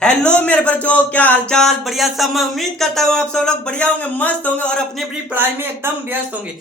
Hello मेरे बच्चों, क्या हालचाल? बढ़िया सब। मैं उम्मीद करता हूँ आप सब लोग बढ़िया होंगे, मस्त होंगे और अपनी अपनी पढ़ाई में एकदम व्यस्त होंगे।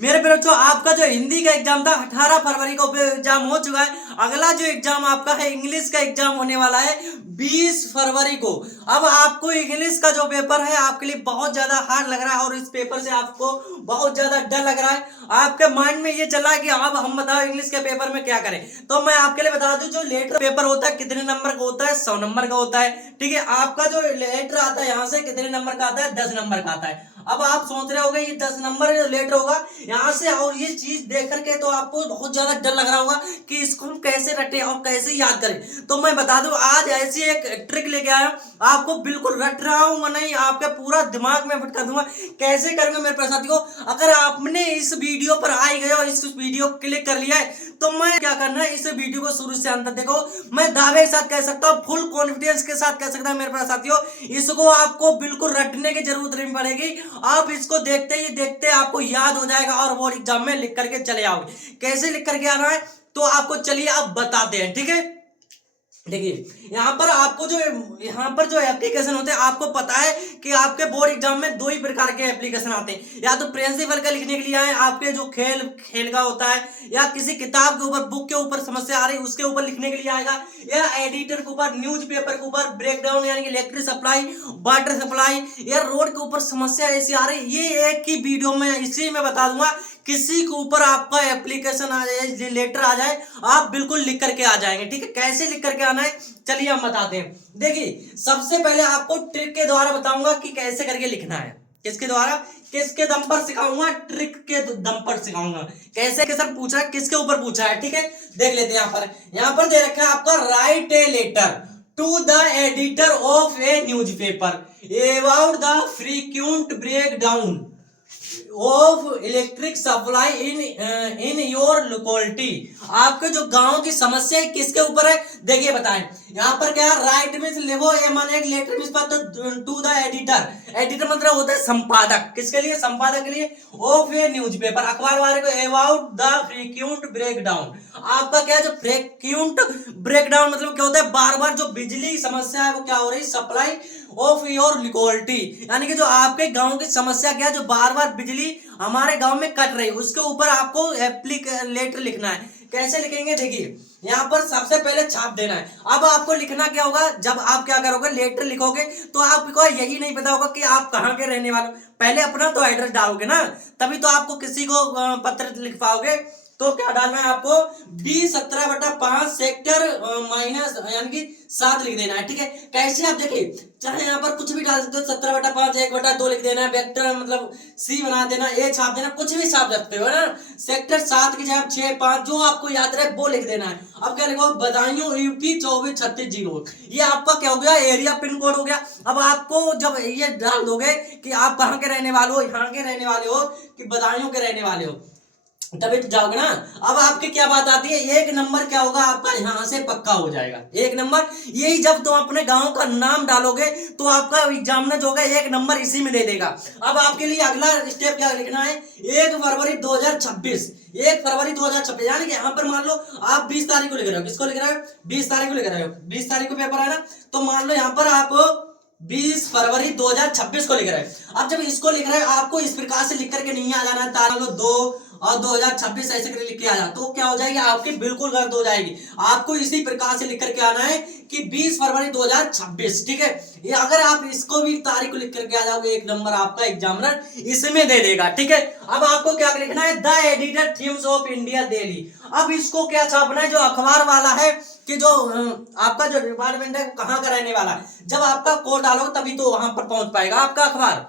मेरे बच्चों, आपका जो हिंदी का एग्जाम था 18 फरवरी को एग्जाम हो चुका है। अगला जो एग्जाम आपका है इंग्लिश का एग्जाम होने वाला है 20 फरवरी को। अब आपको इंग्लिश का जो पेपर है आपके लिए बहुत ज्यादा हार्ड लग रहा है और इस पेपर से आपको बहुत ज्यादा डर लग रहा है। आपके माइंड में ये चला है कि अब हम बताओ इंग्लिश के पेपर में क्या करें। तो मैं आपके लिए बता दूं, जो लेटर पेपर होता है कितने नंबर का होता है? 100 नंबर का होता है। ठीक है, आपका जो लेटर आता है यहाँ से कितने नंबर का आता है? 10 नंबर का आता है। अब आप सोच रहे होगे ये 10 नंबर लेटर होगा यहाँ से, और ये चीज देख करके तो आपको बहुत ज्यादा डर लग रहा होगा कि इसको हम कैसे रटे और कैसे याद करें। तो मैं बता दूं, आज ऐसी एक ट्रिक लेके आया हूं, आपको बिल्कुल रट रहा हूं नहीं, आपके पूरा दिमाग में फटका दूंगा। कैसे करेंगे मेरे पास साथियों? अगर आपने इस वीडियो पर आई गए और इस वीडियो को क्लिक कर लिया है तो मैं क्या करना है, इस वीडियो को शुरू से अंत तक देखो। मैं दावे के साथ कह सकता हूँ, फुल कॉन्फिडेंस के साथ कह सकता हूँ मेरे पास साथियों, इसको आपको बिल्कुल रटने की जरूरत नहीं पड़ेगी। आप इसको देखते ही देखते आपको याद हो जाएगा और बोर्ड एग्जाम में लिख करके चले आओगे। कैसे लिख करके आना है तो आपको चलिए आप बताते हैं। ठीक है, देखिए यहाँ पर आपको जो यहाँ पर जो एप्लीकेशन होते हैं, आपको पता है कि आपके बोर्ड एग्जाम में दो ही प्रकार के एप्लीकेशन आते हैं। या तो प्रिंसिपल का लिखने के लिए आए, आपके जो खेल खेल का होता है, या किसी किताब के ऊपर बुक के ऊपर समस्या आ रही है उसके ऊपर लिखने के लिए आएगा, या एडिटर के ऊपर, न्यूज़पेपर के ऊपर ब्रेकडाउन यानी कि इलेक्ट्रिक सप्लाई, वाटर सप्लाई, या रोड के ऊपर समस्या ऐसी आ रही है। ये एक ही वीडियो में इसी में बता दूंगा। किसी के ऊपर आपका एप्लीकेशन आ जाए, लेटर आ जाए, आप बिल्कुल लिख करके आ जाएंगे। ठीक है, कैसे लिख करके आना है चलिए हम बताते हैं। देखिए, सबसे पहले आपको ट्रिक के द्वारा बताऊंगा कि कैसे करके लिखना है। किसके द्वारा? किसके दम पर सिखाऊंगा? ट्रिक के दम पर सिखाऊंगा। कैसे के सर पूछा है, किसके ऊपर पूछा है? ठीक है, देख लेते हैं। यहाँ पर दे रखा है आपका, write a letter to the editor of a newspaper about the frequent breakdown of electric supply in your locality. आपके जो गांव की समस्या है किसके ऊपर है? देखिए बताएं। यहाँ पर क्या राइट में लिखो, ये माने एक लेटर में टू द एडिटर। एडिटर मतलब होता है संपादक। किसके लिए? संपादक के लिए। ऑफ ए न्यूज़पेपर, अखबार वाले को, अबाउट द फ्रीक्वेंट ब्रेकडाउन। आपका क्या है, जो फ्रीक्वेंट ब्रेकडाउन मतलब क्या होता है? बार बार जो बिजली की समस्या है वो क्या हो रही है? सप्लाई ऑफ योर लोकेलिटी, यानी कि जो आपके गांव की समस्या क्या है, जो बार बार बिजली हमारे गांव में कट रही है, उसके ऊपर आपको लेटर लिखना है। कैसे लिखेंगे? देखिए, यहाँ पर सबसे पहले छाप देना है। अब आपको लिखना क्या होगा, जब आप क्या करोगे, लेटर लिखोगे तो आपको यही नहीं पता होगा कि आप कहाँ के रहने वाले हो। पहले अपना तो एड्रेस डालोगे ना, तभी तो आपको किसी को पत्र लिख पाओगे। तो क्या डालना है आपको? 20/17/5 सेक्टर माइनस यानी कि 7 लिख देना है। ठीक है, कैसे? आप देखिए, चाहे यहाँ पर कुछ भी डाल सकते हो, 17/5 1/2 लिख देना है, वेक्टर मतलब सी बना देना, ए छाप देना, कुछ भी छाप सकते हो ना। सेक्टर 7 की जगह 6 5 जो आपको याद रहे वो लिख देना है। अब क्या लिखो? बदायूं यूपी 2436 ये आपका क्या हो गया? एरिया पिन कोड हो गया। अब आपको जब ये डाल दोगे कि आप कहाँ के रहने वाले हो, यहाँ के रहने वाले हो कि बदायूं के रहने वाले हो, तभी तो जाओगे ना। अब आपकी क्या बात आती है, एक नंबर क्या होगा आपका यहाँ से पक्का हो जाएगा। एक नंबर, यही जब तुम अपने गांव का नाम डालोगे तो आपका एग्जामिनर जो होगा एक नंबर इसी में दे देगा। अब आपके लिए अगला स्टेप क्या लिखना है? 1 फरवरी 2026, 1 फरवरी 2026, यानी कि यहाँ पर मान लो आप 20 तारीख को लिख रहे हो। किसको लिख रहे हो? 20 तारीख को लिख रहे हो। 20 तारीख को पेपर है ना, तो मान लो यहाँ पर आप 20 फरवरी 2026 को लिख रहे हैं। अब जब इसको लिख रहे हैं, आपको इस प्रकार से लिख करके नहीं आ जाना है, तारा लो 2 और 2026 ऐसे करके लिख के आ जाए तो क्या हो जाएगी? आपकी बिल्कुल गलत हो जाएगी। आपको इसी प्रकार से लिख करके आना है कि 20 फरवरी 2026। ठीक है, ये अगर आप इसको भी तारीख को लिख करके आ जाओगे, एक नंबर आपका एग्जामिनर इसमें दे देगा। ठीक है, अब आपको क्या लिखना है? The editor themes of India daily. अब इसको क्या छापना है? जो अखबार वाला है कि जो आपका जो डिपार्टमेंट है कहाँ का रहने वाला है, जब आपका कोड डालोगे तभी तो वहां पर पहुंच पाएगा आपका अखबार।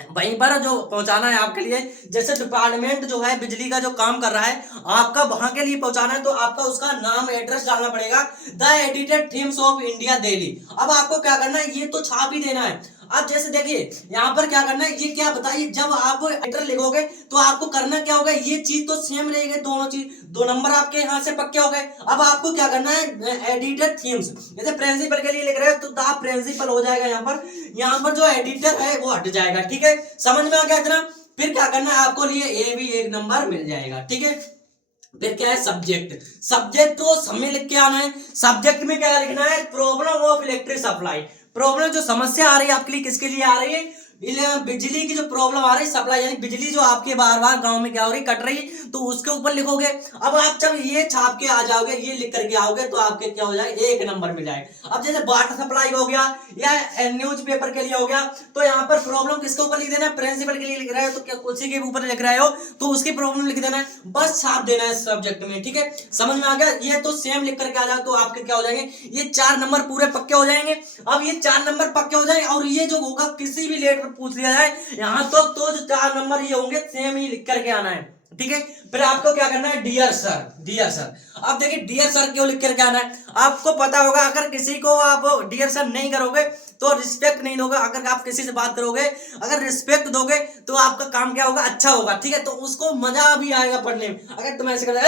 वहीं पर जो पहुंचाना है आपके लिए, जैसे डिपार्टमेंट जो है बिजली का जो काम कर रहा है आपका, वहां के लिए पहुंचाना है तो आपका उसका नाम एड्रेस डालना पड़ेगा, the edited themes of India daily. अब आपको क्या करना है? ये तो छाप ही देना है। अब जैसे देखिए यहाँ पर क्या करना है, ये क्या बताइए, जब आप लेटर लिखोगे तो आपको करना क्या होगा? ये चीज तो सेम रहेगी, दोनों चीज, 2 नंबर आपके यहाँ से पक्के हो गए। अब आपको क्या करना है? एडिटर थीम्स, जैसे प्रिंसिपल के लिए लिख रहे हो तो द प्रिंसिपल हो जाएगा। यहाँ पर जो एडिटर है वो हट जाएगा। ठीक है, समझ में आ गया इतना? फिर क्या करना है आपको? लिए ए भी एक नंबर मिल जाएगा। ठीक है, फिर क्या है? सब्जेक्ट। सब्जेक्ट तो समय लिख के आना है। सब्जेक्ट में क्या लिखना है? Problem of of electric supply. Problem जो समस्या आ रही है आपके लिए किसके लिए आ रही है? बिजली की जो प्रॉब्लम आ रही है सप्लाई, यानी बिजली जो आपके बार बार गांव में क्या हो रही कट रही, तो उसके ऊपर लिखोगे। अब आप जब ये छाप के आ जाओगे, ये लिख करके आओगे, तो आपके क्या हो जाएगा, 1 नंबर मिल जाएगा। अब जैसे वाटर सप्लाई हो गया या न्यूज पेपर के लिए हो गया, तो यहाँ पर प्रॉब्लम किसके ऊपर लिख देना है? प्रिंसिपल के लिए लिख रहे हो तो क्या उसी के ऊपर लिख रहे हो तो उसकी प्रॉब्लम लिख देना है, बस छाप देना है सब्जेक्ट में। ठीक है, समझ में आ गया? ये तो सेम लिख करके आ जाओ तो आपके क्या हो जाएंगे, ये 4 नंबर पूरे पक्के हो जाएंगे। अब ये 4 नंबर पक्के हो जाएंगे और ये जो होगा किसी भी लेट पूछ लिया जाए यहां तो जो 4 नंबर ये होंगे सेम ही लिख करके आना है। ठीक है, फिर आपको क्या करना है, डियर सर, डियर सर। अब देखिए डियर सर क्यों लिख करके आना है, आपको पता होगा अगर किसी को आप डियर सर नहीं करोगे तो रिस्पेक्ट नहीं दोगे। अगर आप किसी से बात करोगे, अगर रिस्पेक्ट दोगे तो आपका काम क्या होगा, अच्छा होगा। ठीक है, तो उसको मजा भी आएगा पढ़ने में। अगर तुम ऐसे कर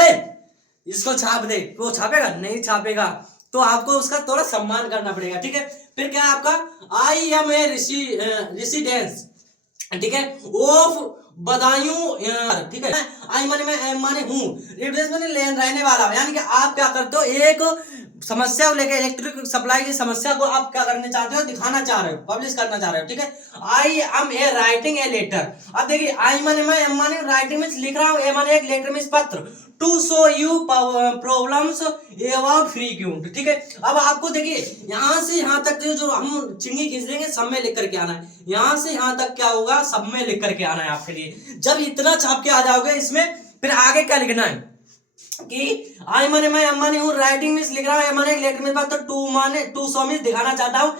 इसको छाप दे, वो छापेगा नहीं, छापेगा तो आपको उसका थोड़ा सम्मान करना पड़ेगा। ठीक है, फिर क्या है आपका, आई एम ए रेसिडेंस, ठीक है, ऑफ बदायूं। ठीक है, आई माने मैं, एम माने हूँ, रेसिडेंस माने रहने वाला, यानी कि आप क्या करते हो, एक समस्या को लेकर इलेक्ट्रिक सप्लाई की समस्या को आप क्या करना चाहते हो, दिखाना चाह रहे हो, पब्लिश करना चाह रहे हो। ठीक है, I am a writing a letter. अब देखिए आई माने मैं, एम माने राइटिंग में लिख रहा हूँ, ए माने एक, लेटर में पत्र, to show you problems about frequent. ठीक है, अब आपको देखिए यहां से यहां तक जो हम चिंगी खींच देंगे सब में लिख करके आना है, यहां से यहां तक क्या होगा, सब में लिख करके आना है आपके लिए। जब इतना छाप के आ जाओगे इसमें, फिर आगे क्या लिखना है कि आई माने मैं, एम माने हूँ, राइटिंग में लिख रहा हूँ, एम माने लेटर में बात, तो टू माने टू सो में दिखाना चाहता हूँ,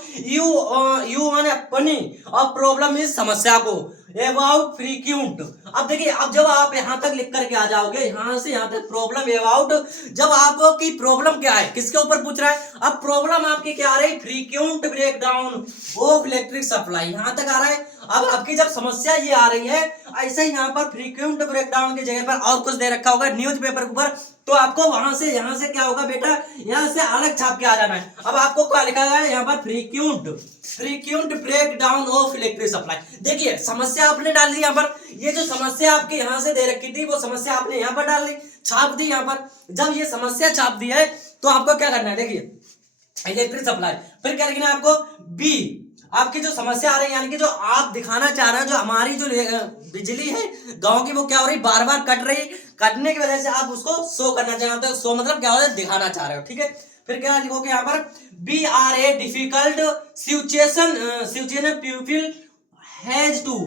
यू माने अपनी, और प्रॉब्लम इस समस्या को, अबाउट फ्रीक्वेंट। अब देखिए अब जब आप यहां तक लिख करके आ जाओगे, यहां से यहां तक प्रॉब्लम अबाउट, जब आपकी प्रॉब्लम क्या है, किसके ऊपर पूछ रहा है, अब प्रॉब्लम आपकी क्या आ रही है, frequent breakdown of electric supply, यहां तक आ रहा है। अब आपकी जब समस्या ये आ रही है, ऐसे ही यहाँ पर फ्रीक्वेंट ब्रेकडाउन की जगह पर और कुछ दे रखा होगा न्यूज पेपर के ऊपर, तो आपको वहां से यहां से क्या होगा बेटा, यहां से अलग छाप के आ जाना है। अब आपको क्या लिखा है यहाँ पर, frequent breakdown of electric supply. देखिए समस्या आपने डाल दी यहाँ पर, ये जो समस्या आपके यहाँ से दे रखी थी वो समस्या आपने यहाँ पर डाल दी, छाप दी यहाँ पर। जब ये समस्या छाप दी है तो आपको क्या करना है, देखिए इलेक्ट्रिक सप्लाई, फिर क्या लिखना है आपको, बी, आपकी जो समस्या आ रही है, यानी कि जो आप दिखाना चाह रहे हो, जो हमारी जो बिजली है गांव की वो क्या हो रही, बार बार कट रही, कटने की वजह से आप उसको शो करना चाहते हो, शो मतलब क्या हो रहा है, दिखाना चाह रहे हो। ठीक है, फिर क्या लिखोगे यहाँ पर, be are a difficult situation people has to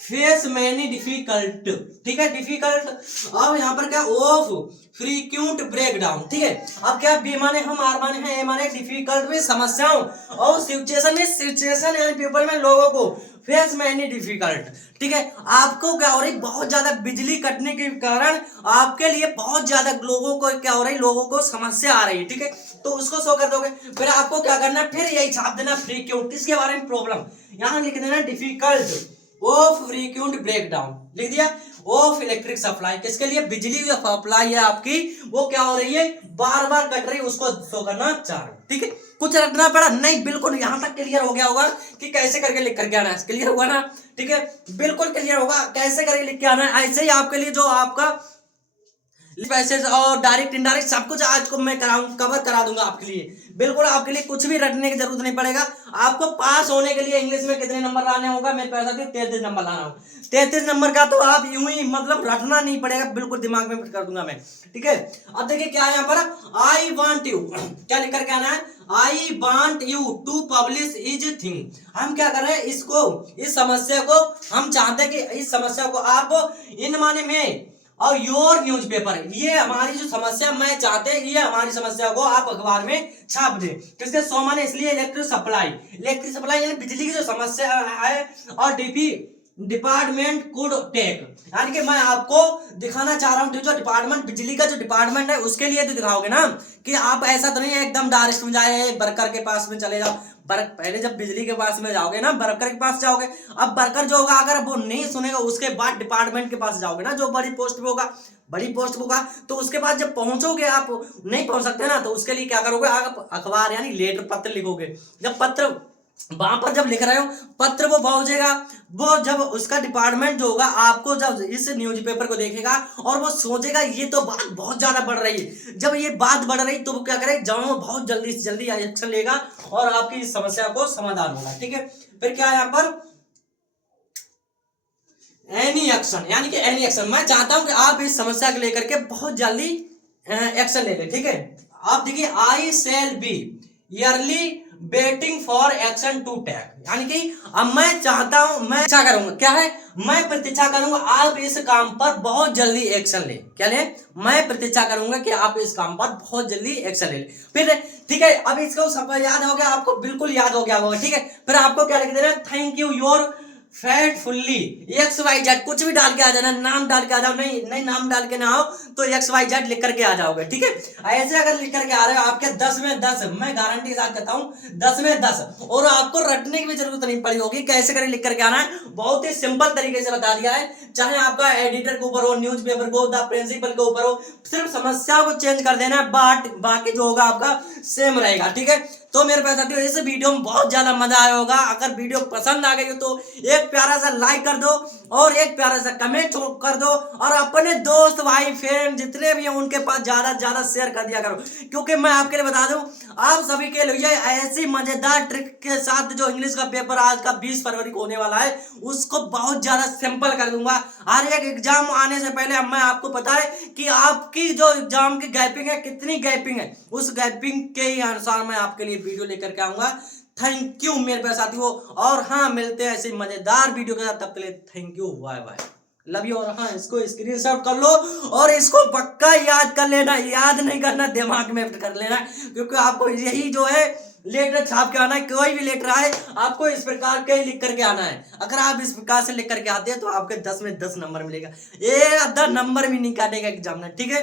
face many difficult. ठीक है, डिफिकल्ट। अब यहाँ पर क्या, ऑफ फ्रीक्वेंट ब्रेकडाउन। ठीक है, अब क्या, बी माने हम, आर माने हैं, ए माने डिफिकल्ट में समस्याओं, और सिचुएशन में, सिचुएशन यानी पीपल में लोगों को, फेस मैनी डिफिकल्ट। ठीक है, आपको क्या हो रही, बहुत ज्यादा बिजली कटने के कारण आपके लिए बहुत ज्यादा लोगों को क्या हो रही, लोगों को समस्या आ रही है। ठीक है, तो उसको शो कर दोगे, फिर आपको क्या करना, फिर यही छाप देना फ्रीक्वेंट, इसके बारे में प्रॉब्लम, यहां लिख देना डिफिकल्ट ऑफ फ्रीक्वेंट ब्रेकडाउन, लिख दिया, ऑफ इलेक्ट्रिक सप्लाई, किसके लिए, बिजली जो सप्लाई है आपकी वो क्या हो रही है, बार बार कट रही है, उसको शो करना चाह रहे हो। ठीक है, कुछ रखना पड़ा नहीं, बिल्कुल यहां तक क्लियर हो गया होगा कि कैसे करके लिख करके आना है, क्लियर हुआ ना। ठीक है, बिल्कुल क्लियर होगा कैसे करके लिख के आना है। ऐसे ही आपके लिए जो आपका पैसेज और डायरेक्ट इनडायरेक्ट सब कुछ आज को मैं कवर करा दूंगा आपके लिए, बिल्कुल आपके लिए कुछ भी रटने की जरूरत नहीं पड़ेगा। आपको पास होने के लिए इंग्लिश में कितने नंबर लाने होगा, मेरे पास 33 नंबर लाना होगा, 33 नंबर का तो आप यूं ही मतलब रटना नहीं पड़ेगा, बिल्कुल दिमाग में फिट कर दूंगा मैं। ठीक है, अब देखिए क्या है यहाँ पर, आई वांट यू, क्या लिख करके आना है, I want you to publish is thing. हम क्या कर रहे हैं, इसको, इस समस्या को हम चाहते हैं कि इस समस्या को आप इन माने में और योर न्यूज़पेपर, ये हमारी जो समस्या मैं चाहते हैं, ये हमारी समस्या को आप अखबार में छाप दें। किसके, सो माने इसलिए इलेक्ट्रिक सप्लाई यानी बिजली की जो समस्या है, और डिपार्टमेंट कुड टेक, यानी कि मैं आपको दिखाना चाह रहा हूँ जो डिपार्टमेंट, बिजली का जो डिपार्टमेंट है उसके लिए तो दिखाओगे ना, कि आप ऐसा तो नहीं है एकदम डायरेक्ट में जाए वर्कर के पास में चले जाओ। पहले जब बिजली के पास में जाओगे ना, वर्कर के पास जाओगे, अब वर्कर जो होगा अगर वो नहीं सुनेगा उसके बाद डिपार्टमेंट के पास जाओगे ना, जो बड़ी पोस्ट पे होगा, तो उसके बाद जब पहुंचोगे, आप नहीं पहुंच सकते ना, तो उसके लिए क्या करोगे, आप अखबार यानी लेटर, पत्र लिखोगे। जब पत्र वहां पर जब लिख रहे हो पत्र वो पहुंचेगा, वो जब उसका डिपार्टमेंट जो होगा आपको जब इस न्यूज़पेपर को देखेगा और वो सोचेगा ये तो बात बहुत ज्यादा बढ़ रही है। जब ये बात बढ़ रही तो वो क्या करे, जाओ बहुत जल्दी से जल्दी एक्शन लेगा और आपकी इस समस्या को समाधान होगा। ठीक है, फिर क्या है यहाँ पर एनी एक्शन, यानी कि एनी एक्शन। मैं चाहता हूं कि आप इस समस्या को लेकर के बहुत जल्दी एक्शन ले लें। ठीक है, आप देखिए I shall be eagerly waiting for action to take, यानी कि अब मैं चाहता हूं, मैं प्रतीक्षा करूंगा, क्या है, मैं प्रतीक्षा करूंगा आप इस काम पर बहुत जल्दी एक्शन ले। क्या ले, मैं प्रतीक्षा करूंगा कि आप इस काम पर बहुत जल्दी एक्शन ले। फिर ठीक है, अब इसको सब याद हो गया आपको, बिल्कुल याद हो गया होगा। ठीक है, फिर आपको क्या लिख देना, थैंक यू योर फेटफुल्ली XYZ, कुछ भी डाल के आ जाना, नाम डाल के आ जाओ, नहीं नहीं नाम डाल के ना आओ तो XYZ लिख करके आ जाओगे। ठीक है, ऐसे अगर लिख करके आ रहे हो आपके 10 में 10, मैं गारंटी के साथ कहता हूं 10 में 10, और आपको रटने की भी जरूरत नहीं पड़ी होगी। कैसे करें लिख करके आना है, बहुत ही सिंपल तरीके से बता दिया है। चाहे आपका एडिटर के ऊपर हो, न्यूज़पेपर को, द प्रिंसिपल के ऊपर हो, सिर्फ समस्या को चेंज कर देना है, बट बाकी जो होगा आपका सेम रहेगा। ठीक है, तो मेरे पास साथियों इस वीडियो में बहुत ज्यादा मजा आया होगा। अगर वीडियो पसंद आ गई हो तो एक प्यारा सा लाइक कर दो और एक प्यारा सा कमेंट कर दो, और अपने दोस्त भाई फ्रेंड जितने भी हैं उनके पास ज्यादा ज्यादा शेयर कर दिया करो। क्योंकि मैं आपके लिए बता दूं, आप सभी के लिए ऐसी मजेदार ट्रिक के साथ जो इंग्लिश का पेपर आज का 20 फरवरी को होने वाला है उसको बहुत ज्यादा सिंपल कर दूंगा। हर एक एग्जाम आने से पहले मैं आपको पता है कि आपकी जो एग्जाम की गैपिंग है, कितनी गैपिंग है, उस गैपिंग के ही अनुसार मैं आपके लिए वीडियो लेकर के आऊंगा। थैंक यू मेरे प्यारे साथियों, और हाँ मिलते हैं ऐसे मजेदार वीडियो के साथ, तब के लिए thank you, bye bye, love you. और हाँ इसको स्क्रीनशॉट कर लो और इसको पक्का याद कर लेना, याद नहीं करना दिमाग में कर लेना, क्योंकि आपको यही जो है लेटर छाप के आना है। कोई भी लेटर आए आपको इस प्रकार के लिख करके आना है। अगर आप इस प्रकार से लिख करके आते हैं तो आपके 10 में 10 नंबर मिलेगा, ये आधा नंबर भी नहीं काटेगा एग्जाम में। ठीक है।